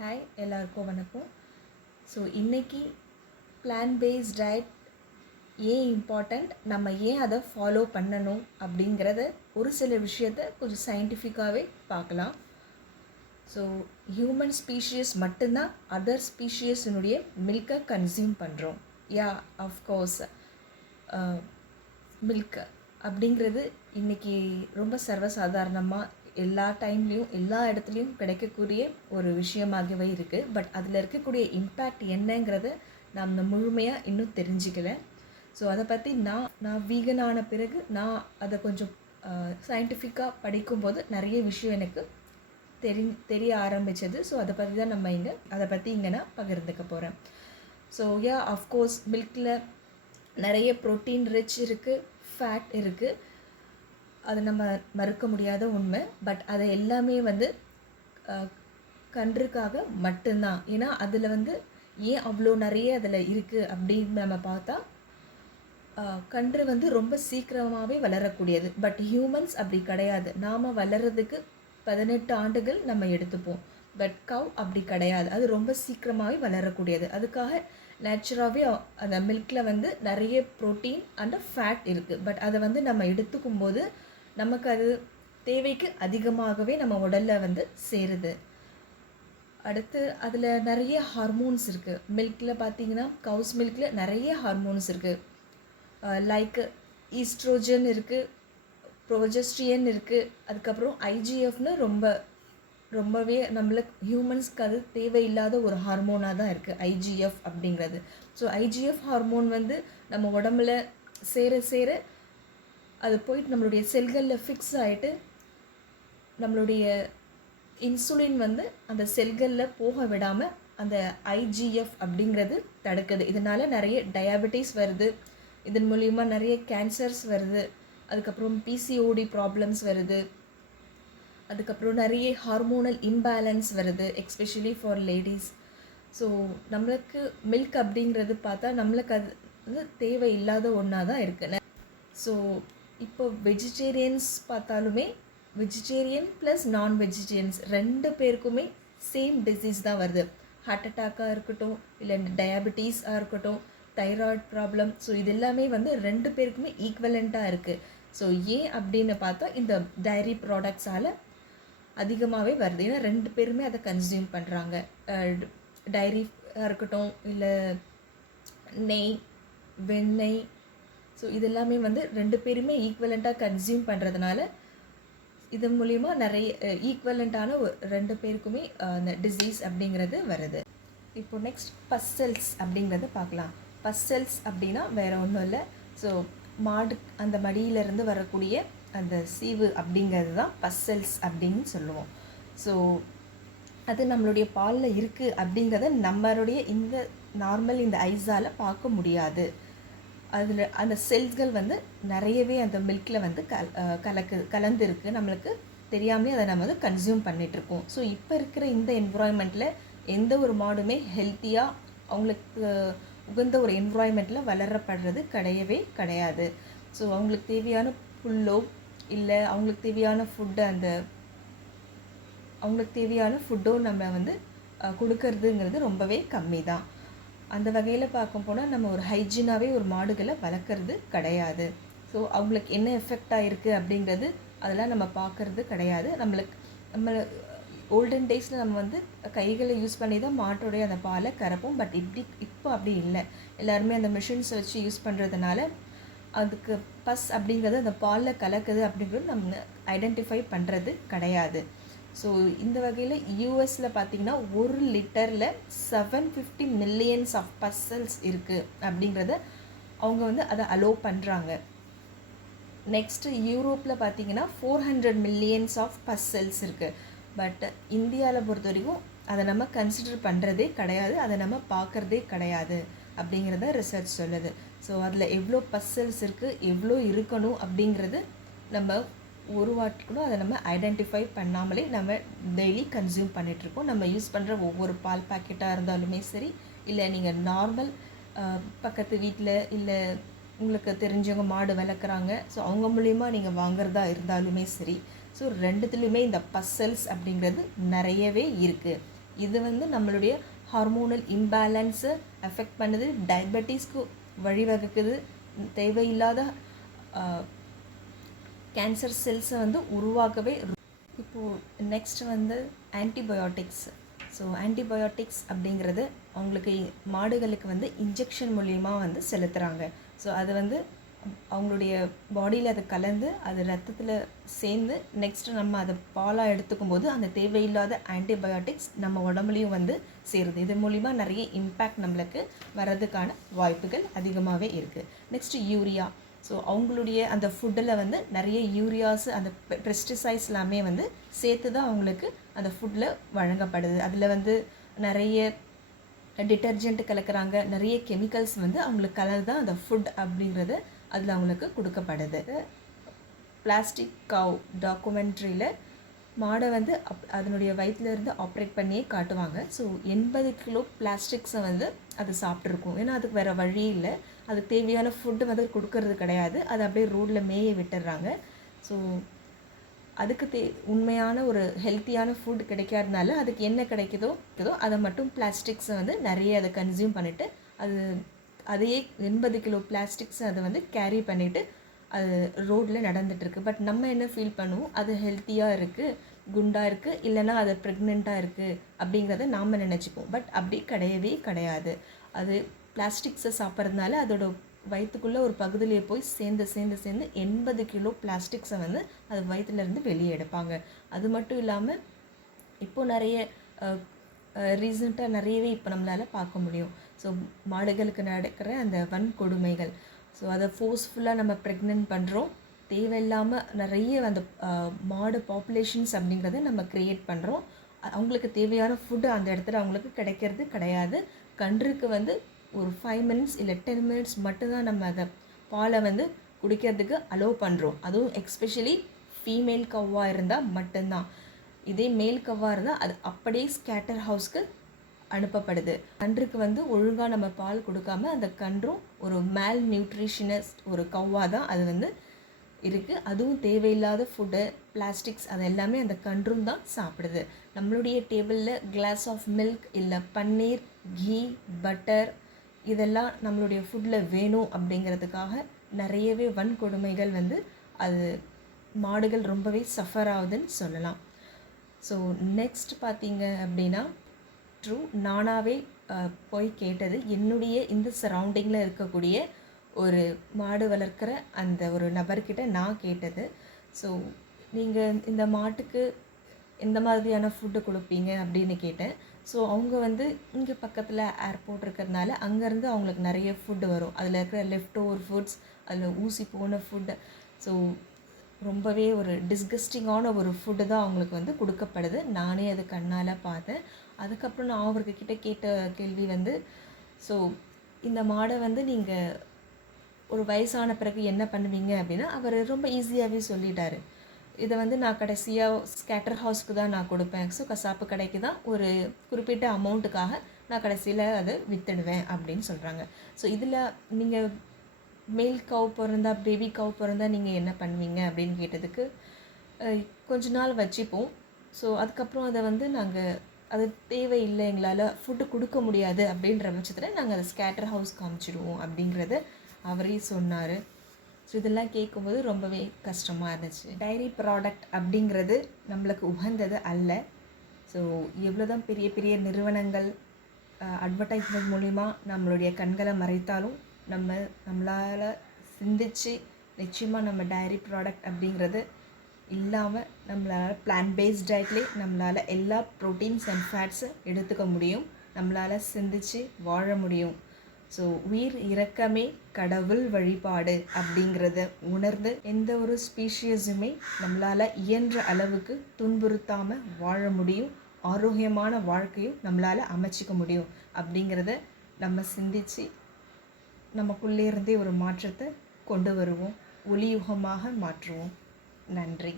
Hi எல்லாருக்கும் வணக்கம். So இன்றைக்கி பிளான் பேஸ்ட் டயட் ஏன் இம்பார்ட்டண்ட், நம்ம ஏன் அதை ஃபாலோ பண்ணணும் அப்படிங்கிறத ஒரு சில விஷயத்தை கொஞ்சம் சயின்டிஃபிக்காகவே பார்க்கலாம். ஸோ ஹியூமன் ஸ்பீஷியஸ் மட்டும்தான் அதர் ஸ்பீஷியஸினுடைய மில்கை கன்சியூம் பண்ணுறோம். யா அஃப்கோர்ஸ் மில்க் அப்படிங்கிறது இன்றைக்கி ரொம்ப சர்வசாதாரணமாக எல்லா டைம்லேயும் எல்லா இடத்துலையும் கிடைக்கக்கூடிய ஒரு விஷயமாகவே இருக்குது. பட் அதில் இருக்கக்கூடிய இம்பேக்ட் என்னங்கிறத நம்ம முழுமையாக இன்னும் தெரிஞ்சிக்கல. ஸோ அதை பற்றி நான் வீகன் ஆன பிறகு நான் அதை கொஞ்சம் சயின்டிஃபிக்காக படிக்கும்போது நிறைய விஷயம் எனக்கு தெரிய ஆரம்பித்தது. ஸோ அதை பற்றி தான் அதை பற்றி இங்கே நான் பகிர்ந்துக்க போகிறேன். ஸோ அஃப்கோர்ஸ் மில்கில் நிறைய ப்ரோட்டீன் ரிச் இருக்குது, ஃபேட் இருக்குது, அது நம்ம மறுக்க முடியாத உண்மை. பட் அதை எல்லாமே கன்றுக்காக மட்டும்தான். ஏன்னா அதில் ஏன் அவ்வளோ நிறைய அதில் இருக்குது அப்படின்னு நம்ம பார்த்தா கன்று ரொம்ப சீக்கிரமாகவே வளரக்கூடியது. பட் ஹியூமன்ஸ் அப்படி கிடையாது. நாம் வளர்கிறதுக்கு 18 ஆண்டுகள் நம்ம எடுத்துப்போம். பட் கவ் அப்படி கிடையாது, அது ரொம்ப சீக்கிரமாகவே வளரக்கூடியது. அதுக்காக நேச்சுராகவே அந்த மில்கில் நிறைய ப்ரோட்டீன் அண்ட் ஃபேட் இருக்குது. பட் அதை நம்ம எடுத்துக்கும் போது நமக்கு அது தேவைக்கு அதிகமாகவே நம்ம உடலில் சேருது. அடுத்து அதில் நிறைய ஹார்மோன்ஸ் இருக்குது. மில்கில் பார்த்திங்கன்னா கவுஸ் மில்கில் நிறைய ஹார்மோன்ஸ் இருக்குது. லைக் ஈஸ்ட்ரோஜன் இருக்குது, ப்ரோஜெஸ்ட்ரியன் இருக்குது, அதுக்கப்புறம் ஐஜிஎஃப்னு ரொம்பவே நம்மளுக்கு ஹியூமன்ஸ்க்கு அது தேவையில்லாத ஒரு ஹார்மோனாக தான் இருக்குது ஐஜிஎஃப் அப்படிங்கிறது. ஸோ ஐஜிஎஃப் ஹார்மோன் நம்ம உடம்புல சேர அது போயிட்டு நம்மளுடைய செல்களில் ஃபிக்ஸ் ஆகிட்டு நம்மளுடைய இன்சுலின் அந்த செல்களில் போக விடாமல் அந்த ஐஜிஎஃப் அப்படிங்கிறது தடுக்குது. இதனால் நிறைய டயாபெட்டிஸ் வருது, இதன் மூலிமா நிறைய கேன்சர்ஸ் வருது, அதுக்கப்புறம் பிசிஓடி ப்ராப்ளம்ஸ் வருது, அதுக்கப்புறம் நிறைய ஹார்மோனல் இம்பேலன்ஸ் வருது, எஸ்பெஷலி ஃபார் லேடிஸ். ஸோ நம்மளுக்கு மில்க் அப்படிங்கிறது பார்த்தா நம்மளுக்கு அது தேவையில்லாத ஒன்றா தான் இருக்குது. ஸோ இப்போ வெஜிடேரியன்ஸ் பார்த்தாலுமே வெஜிடேரியன் ப்ளஸ் நான் வெஜிடேரியன்ஸ் 2 பேருக்குமே சேம் டிசீஸ் தான் வருது. ஹார்ட் அட்டாக்காக இருக்கட்டும், இல்லை டயாபெட்டிஸாக இருக்கட்டும், தைராய்டு ப்ராப்ளம். ஸோ இது எல்லாமே 2 பேருக்குமே ஈக்குவலண்ட்டாக இருக்குது. ஸோ ஏன் அப்படின்னு பார்த்தா இந்த டைரி ப்ராடக்ட்ஸால் அதிகமாகவே வருது. ஏன்னா 2 பேருமே அதை கன்சியூம் பண்ணுறாங்க. டைரியாக இருக்கட்டும், இல்லை நெய், வெண்ணெய். ஸோ இதெல்லாமே 2 பேருமே ஈக்குவலண்ட்டாக கன்சியூம் பண்ணுறதுனால இது மூலிமா நிறைய ஈக்குவலண்ட்டான 2 பேருக்குமே அந்த டிசீஸ் அப்படிங்கிறது வருது. இப்போ நெக்ஸ்ட் பஸ்ஸல்ஸ் அப்படிங்கிறத பார்க்கலாம். பஸ்ஸல்ஸ் அப்படின்னா வேறு ஒன்றும் இல்லை. ஸோ மாடு அந்த மடியிலேருந்து வரக்கூடிய அந்த சீவு அப்படிங்கிறது தான் பஸ்ஸல்ஸ் அப்படின்னு சொல்லுவோம். ஸோ அது நம்மளுடைய பாலில் இருக்குது அப்படிங்கிறத நம்மளுடைய இந்த நார்மல் இந்த ஐஸால் பார்க்க முடியாது. அதில் அந்த செல்ஸ்கள் நிறையவே அந்த மில்கில் கலந்துருக்கு, நம்மளுக்கு தெரியாமலே அதை நம்ம கன்சியூம் பண்ணிகிட்ருக்கோம். ஸோ இப்போ இருக்கிற இந்த என்விரான்மெண்ட்டில் எந்த ஒரு மாடுமே ஹெல்த்தியாக அவங்களுக்கு உகந்த ஒரு என்விரான்மெண்ட்டில் வளரப்படுறது கிடையாது. ஸோ அவங்களுக்கு தேவையான புல்லோ இல்லை அவங்களுக்கு தேவையான ஃபுட்டோ நம்ம கொடுக்கறதுங்கிறது ரொம்பவே கம்மி தான். அந்த வகையில் பார்க்க போனால் நம்ம ஒரு ஹைஜீனாகவே ஒரு மாடுகளை வளர்க்குறது கிடையாது. ஸோ அவங்களுக்கு என்ன எஃபெக்ட் ஆகிருக்கு அப்படிங்கிறது அதெல்லாம் நம்ம பார்க்குறது கிடையாது. நம்ம ஓல்டன் டேஸில் நம்ம கைகளை யூஸ் பண்ணி தான் மாட்டோடைய அந்த பாலை கறப்போம். பட் இப்போ அப்படி இல்லை. எல்லாருமே அந்த மிஷின்ஸ் வச்சு யூஸ் பண்ணுறதுனால அதுக்கு பஸ் அப்படிங்கிறது அந்த பாலில் கலக்குது அப்படிங்கிறது நம்ம ஐடென்டிஃபை பண்ணுறது கிடையாது. ஸோ இந்த வகையில் யூஎஸில் பார்த்திங்கன்னா 1 லிட்டரில் 750 மில்லியன்ஸ் ஆஃப் பஸ்ஸல்ஸ் இருக்குது அப்படிங்கிறத அவங்க அதை அலோவ் பண்ணுறாங்க. நெக்ஸ்ட்டு யூரோப்பில் பார்த்திங்கன்னா 400 மில்லியன்ஸ் ஆஃப் பஸ்ஸல்ஸ் இருக்குது. பட் இந்தியாவில் பொறுத்த வரைக்கும் அதை நம்ம கன்சிடர் பண்ணுறதே கிடையாது, அதை நம்ம பார்க்குறதே கிடையாது அப்படிங்கிறத ரிசர்ச் சொல்லுது. ஸோ அதில் எவ்வளோ பஸ்ஸல்ஸ் இருக்குது, எவ்வளோ இருக்கணும் அப்படிங்கிறது நம்ம ஒரு வாட்டி கூட அதை நம்ம ஐடென்டிஃபை பண்ணாமலே நம்ம டெய்லி கன்சியூம் பண்ணிகிட்ருக்கோம். நம்ம யூஸ் பண்ணுற ஒவ்வொரு பால் பாக்கெட்டாக இருந்தாலுமே சரி, இல்லை நீங்கள் நார்மல் பக்கத்து வீட்டில் இல்லை உங்களுக்கு தெரிஞ்சவங்க மாடு வளர்க்குறாங்க, ஸோ அவங்க மூலிமா நீங்கள் வாங்குறதா இருந்தாலுமே சரி, ஸோ 2துலேயுமே இந்த பஸ்ஸல்ஸ் அப்படிங்கிறது நிறையவே இருக்குது. இது வந்து நம்மளுடைய ஹார்மோனல் இம்பேலன்ஸை அஃபெக்ட் பண்ணுது, டயபெட்டிஸ்க்கு வழிவகுக்குது, தேவையில்லாத கேன்சர் செல்ஸை வந்து உருவாக்கவே. இப்போது நெக்ஸ்ட் வந்து ஆன்டிபயோட்டிக்ஸ். ஸோ ஆன்டிபயோட்டிக்ஸ் அப்படிங்கிறது அவங்களுக்கு மாடுகளுக்கு வந்து இன்ஜெக்ஷன் மூலிமா வந்து செலுத்துகிறாங்க. ஸோ அது வந்து அவங்களுடைய பாடியில் அது கலந்து அது ரத்தத்தில் சேர்ந்து நெக்ஸ்ட்டு நம்ம அதை பாலாக எடுத்துக்கும் போது அந்த தேவையில்லாத ஆன்டிபயோட்டிக்ஸ் நம்ம உடம்புலையும் வந்து சேருது. இது மூலிமா நிறைய இம்பேக்ட் நம்மளுக்கு வர்றதுக்கான வாய்ப்புகள் அதிகமாகவே இருக்குது. Next urea. ஸோ அவங்களுடைய அந்த ஃபுட்டில் வந்து நிறைய யூரியாஸ், அந்த பெஸ்டிசைட்ஸ் எல்லாமே வந்து சேர்த்து தான் அவங்களுக்கு அந்த ஃபுட்டில் வழங்கப்படுது. அதில் வந்து நிறைய டிட்டர்ஜென்ட் கலக்கிறாங்க, நிறைய கெமிக்கல்ஸ் வந்து அவங்களுக்கு கலந்து தான் அந்த ஃபுட் அப்படிங்கிறது அதில் அவங்களுக்கு கொடுக்கப்படுது. பிளாஸ்டிக் கவ் டாக்குமெண்ட்ரியில் மாடை வந்து அதனுடைய வயிற்றுலேருந்து ஆப்ரேட் பண்ணியே காட்டுவாங்க. ஸோ 80 கிலோ பிளாஸ்டிக்ஸை வந்து அது சாப்பிட்ருக்கும். ஏன்னா அதுக்கு வேறு வழி இல்லை, அதுக்கு தேவையான ஃபுட்டு வந்து கொடுக்கறது கிடையாது, அது அப்படியே ரோட்டில் மேய விட்டுடுறாங்க. ஸோ அதுக்கு உண்மையான ஒரு ஹெல்த்தியான ஃபுட் கிடைக்காதனால அதுக்கு என்ன கிடைக்குதோ அதை மட்டும் பிளாஸ்டிக்ஸை வந்து நிறைய அதை கன்சியூம் பண்ணிவிட்டு அதையே 80 கிலோ பிளாஸ்டிக்ஸை அதை வந்து கேரி பண்ணிவிட்டு அது ரோட்டில் நடந்துகிட்ருக்கு. பட் நம்ம என்ன ஃபீல் பண்ணுவோம், அது ஹெல்த்தியாக இருக்குது, குண்டாக இருக்குது, இல்லைனா அது ப்ரெக்னெண்ட்டாக இருக்குது அப்படிங்கிறத நாம் நினச்சிப்போம். பட் அப்படி கிடையவே கிடையாது. அது பிளாஸ்டிக்ஸை சாப்பிட்றதுனால அதோட வயிற்றுக்குள்ளே ஒரு பகுதியிலே போய் சேர்ந்து 80 கிலோ பிளாஸ்டிக்ஸை வந்து அது வயிற்றுலேருந்து வெளியே எடுப்பாங்க. அது மட்டும் இல்லாமல் இப்போது நிறைய ரீசெண்டாக நிறையவே இப்போ நம்மளால் பார்க்க முடியும். ஸோ மாடுகளுக்கு நடக்கிற அந்த வன்கொடுமைகள். ஸோ அதை ஃபோர்ஸ்ஃபுல்லாக நம்ம ப்ரெக்னென்ட் பண்ணுறோம், தேவையில்லாமல் நிறைய அந்த மாடு பாப்புலேஷன்ஸ் அப்படிங்கிறத நம்ம க்ரியேட் பண்ணுறோம். அவங்களுக்கு தேவையான ஃபுட்டு அந்த இடத்துல அவங்களுக்கு கிடைக்கிறது கிடையாது. கன்றுக்கு வந்து ஒரு 5 மினிட்ஸ் இல்லை 10 மினிட்ஸ் மட்டும்தான் நம்ம அதை பாலை வந்து குடிக்கிறதுக்கு அலோவ் பண்ணுறோம். அதுவும் எக்ஸ்பெஷலி ஃபீமேல் கவ்வாக இருந்தால் மட்டும்தான். இதே மேல் கவ்வாக இருந்தால் அது அப்படியே ஸ்கேட்டர் ஹவுஸ்க்கு அனுப்பப்படுது. கன்றுக்கு வந்து ஒழுங்காக நம்ம பால் கொடுக்காம அந்த கன்றும் ஒரு மேல் நியூட்ரிஷனஸ் ஒரு கவ்வாக தான் அது வந்து இருக்குது. அதுவும் தேவையில்லாத ஃபுட்டு, பிளாஸ்டிக்ஸ் அது எல்லாமே அந்த கன்றும் தான் சாப்பிடுது. நம்மளுடைய டேபிளில் கிளாஸ் ஆஃப் மில்க் இல்லை பன்னீர், கீ, பட்டர் இதெல்லாம் நம்மளுடைய ஃபுட்டில் வேணும் அப்படிங்கிறதுக்காக நிறையவே வன்கொடுமைகள் வந்து அது மாடுகள் ரொம்பவே சஃபர் ஆகுதுன்னு சொல்லலாம். ஸோ நெக்ஸ்ட் பார்த்தீங்க அப்படின்னா நானாகவே போய் கேட்டது, என்னுடைய இந்த சரௌண்டிங்கில் இருக்கக்கூடிய ஒரு மாடு வளர்க்குற அந்த ஒரு நபர்கிட்ட நான் கேட்டது. ஸோ நீங்கள் இந்த மாட்டுக்கு எந்த மாதிரியான ஃபுட்டு கொடுப்பீங்க அப்படின்னு கேட்டேன். ஸோ அவங்க வந்து இங்கே பக்கத்தில் ஏர்போர்ட் இருக்கிறதுனால அங்கேருந்து அவங்களுக்கு நிறைய ஃபுட்டு வரும். அதில் இருக்கிற லெஃப்ட் ஓவர் ஃபுட்ஸ், அதில் ஊசி போன ஃபுட்டு, ஸோ ரொம்பவே ஒரு டிஸ்கஸ்டிங்கான ஒரு ஃபுட்டு தான் அவங்களுக்கு வந்து கொடுக்கப்படுது. நானே அது கண்ணால் பார்த்தேன். அதுக்கப்புறம் நான் அவர்கிட்ட கேட்ட கேள்வி வந்து, ஸோ இந்த மாடை வந்து நீங்கள் ஒரு வயசான பிறகு என்ன பண்ணுவீங்க அப்படின்னா, அவர் ரொம்ப ஈஸியாகவே சொல்லிட்டார். இதை வந்து நான் கடைசியாக ஸ்கேட்டர் ஹவுஸ்க்கு தான் நான் கொடுப்பேன். ஸோ கசாப்பு கடைக்கு தான் ஒரு குறிப்பிட்ட அமௌண்ட்டுக்காக நான் கடைசியில் அதை விற்றுடுவேன் அப்படின்னு சொல்கிறாங்க. ஸோ இதில் நீங்கள் மேல் கவ் பிறந்தா, பேபி கவ் பிறந்தா நீங்கள் என்ன பண்ணுவீங்க அப்படின்னு கேட்டதுக்கு, கொஞ்ச நாள் வச்சுப்போம். ஸோ அதுக்கப்புறம் அதை வந்து நாங்கள் அது தேவையில்லை, எங்களால் ஃபுட்டு கொடுக்க முடியாது அப்படின்ற பட்சத்தில் நாங்கள் அதை ஸ்கேட்டர் ஹவுஸ் காமிச்சிடுவோம் அப்படிங்கிறத அவரே சொன்னார். ஸோ இதெல்லாம் கேட்கும்போது ரொம்பவே கஷ்டமாக இருந்துச்சு. டைரி ப்ராடக்ட் அப்படிங்கிறது நம்மளுக்கு உகந்தது அல்ல. ஸோ எவ்வளோ தான் பெரிய பெரிய நிறுவனங்கள் அட்வர்டைஸ்மெண்ட் மூலிமா நம்மளுடைய கண்களை மறைத்தாலும் நம்மளால் சிந்திச்சு நிச்சயமாக நம்ம டைரி ப்ராடக்ட் அப்படிங்கிறது இல்லாமல் நம்மளால் பிளான் பேஸ்ட் டயட்லேயே நம்மளால் எல்லா ப்ரோட்டீன்ஸ் அண்ட் ஃபேட்ஸை எடுத்துக்க முடியும், நம்மளால் சிந்திச்சு வாழ முடியும். ஸோ உயிர் இரக்கமே கடவுள் வழிபாடு அப்படிங்கிறத உணர்ந்து எந்த ஒரு ஸ்பீஷியஸுமே நம்மளால் இயன்ற அளவுக்கு துன்புறுத்தாமல் வாழ முடியும், ஆரோக்கியமான வாழ்க்கையும் நம்மளால் அமைச்சிக்க முடியும் அப்படிங்கிறத நம்ம சிந்திச்சு நமக்குள்ளே இருந்தே ஒரு மாற்றத்தை கொண்டு வருவோம், ஒளியுகமாக மாற்றுவோம். நன்றி.